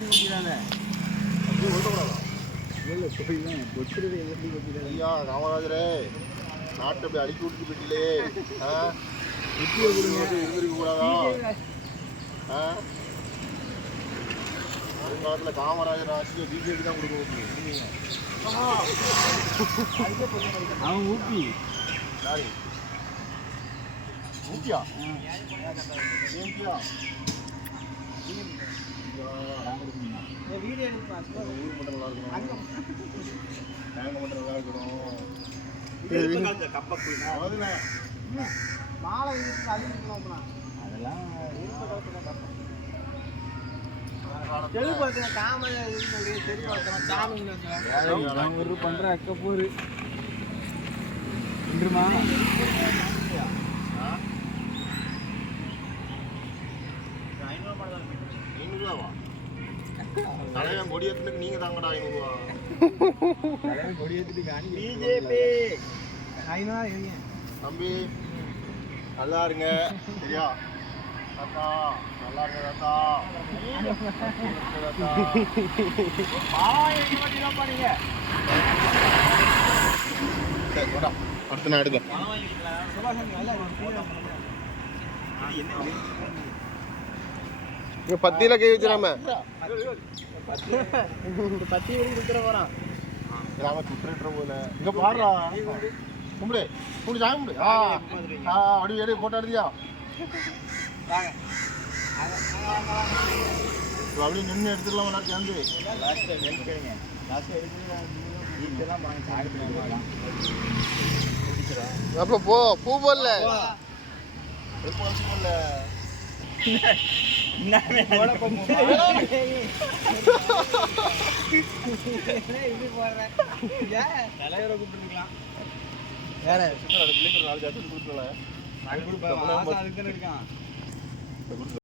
ஐயா காமராஜரே நாட்டை அப்படி அடிக்கி விட்டுட்டு போயிட்டீங்களே இருந்திருக்க கூடாதா? வருங்காலத்தில் காமராஜர் ஆட்சியை பிஜேபி தான் கொடுக்க முடியும். அவன் ஊப்பி யாரு ஊப்பியா ஏம்பியா வீடியோ எடுப்பான். ஊர் மட்டும் நல்லா இருக்கணும், நாங்கள் மட்டும் நல்லா இருக்கணும். மாலை அதெல்லாம் தெளிவுபடுத்தின காமராஜர் தெளிவுபடுத்தின சாமி பண்ற அக்க போரு இன்றுமா $500 தலைவன் கொடியேற்றுக்கு நீங்க தாங்கடா $500. தலைவன் கொடியேற்றிட்டு பிஜேபி $500 தம்பி நல்லா இருங்க சரியா? தாத்தா நல்லா இருங்க தாத்தா. அடுத்த நான் எடுக்க பத்தியில கை வச்சிடாம பத்தி கொடுத்துட போறான். சுற்றுற போல இங்க பாடுறா கும்பிடு கும்பிடு சாமி கும்பிடு. அப்படி ஏறி போட்டோ எடுத்தியா? அப்படி நின்று எடுத்துக்கலாம் எல்லாரும் சேர்ந்து. அப்ப போ பூ போடல தலைவரை கூப்பிட்டுருக்கலாம். பிள்ளைங்க 4 ஜாஸ்தி கொடுத்துருல அதுக்குன்னு இருக்கான்.